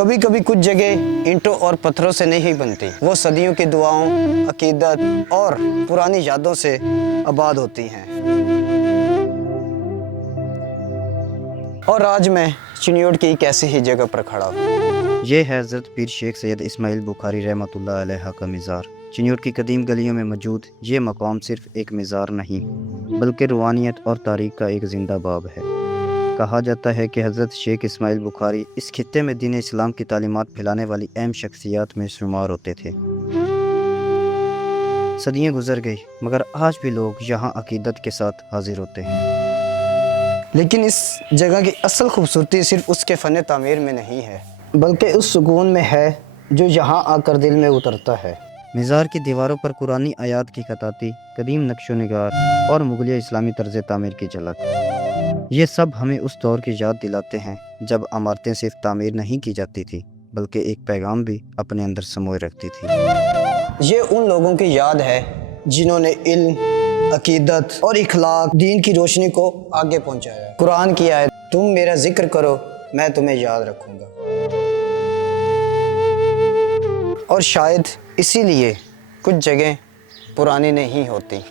कभी कभी कुछ जगह ईंटों और पत्थरों से नहीं बनती, वो सदियों की दुआओं, अकीदत और पुरानी यादों से आबाद होती हैं। और आज मैं चिन्योट की एक ऐसी ही जगह पर खड़ा हूँ। ये है हज़रत पीर शेख सैयद इस्माइल बुखारी रहमतुल्लाह अलैह का मज़ार। चिन्योट की कदीम गलियों में मौजूद ये मकाम सिर्फ एक मज़ार नहीं, बल्कि रूहानियत और तारीख़ का एक ज़िंदा बाब है। कहा जाता है कि हज़रत शेख इस्माइल बुखारी इस खित्ते में दीन इस्लाम की तालीमात फैलाने वाली अहम शख्सियत में शुमार होते थे। सदियाँ गुजर गई, मगर आज भी लोग यहाँ अकीदत के साथ हाजिर होते हैं। लेकिन इस जगह की असल खूबसूरती सिर्फ उसके फ़न तामीर में नहीं है, बल्कि उस सुकून में है जो यहाँ आकर दिल में उतरता है। मज़ार की दीवारों पर कुरानी आयात की खताती, कदीम नक्शो निगार और मुग़लिया इस्लामी तर्ज़ तामीर की झलक, ये सब हमें उस दौर की याद दिलाते हैं जब इमारतें सिर्फ तामीर नहीं की जाती थी, बल्कि एक पैगाम भी अपने अंदर समोए रखती थी। ये उन लोगों की याद है जिन्होंने इल्म, अकीदत और इखलाक, दीन की रोशनी को आगे पहुंचाया। कुरान की आयत, तुम मेरा जिक्र करो मैं तुम्हें याद रखूंगा। और शायद इसीलिए कुछ जगह पुरानी नहीं होती।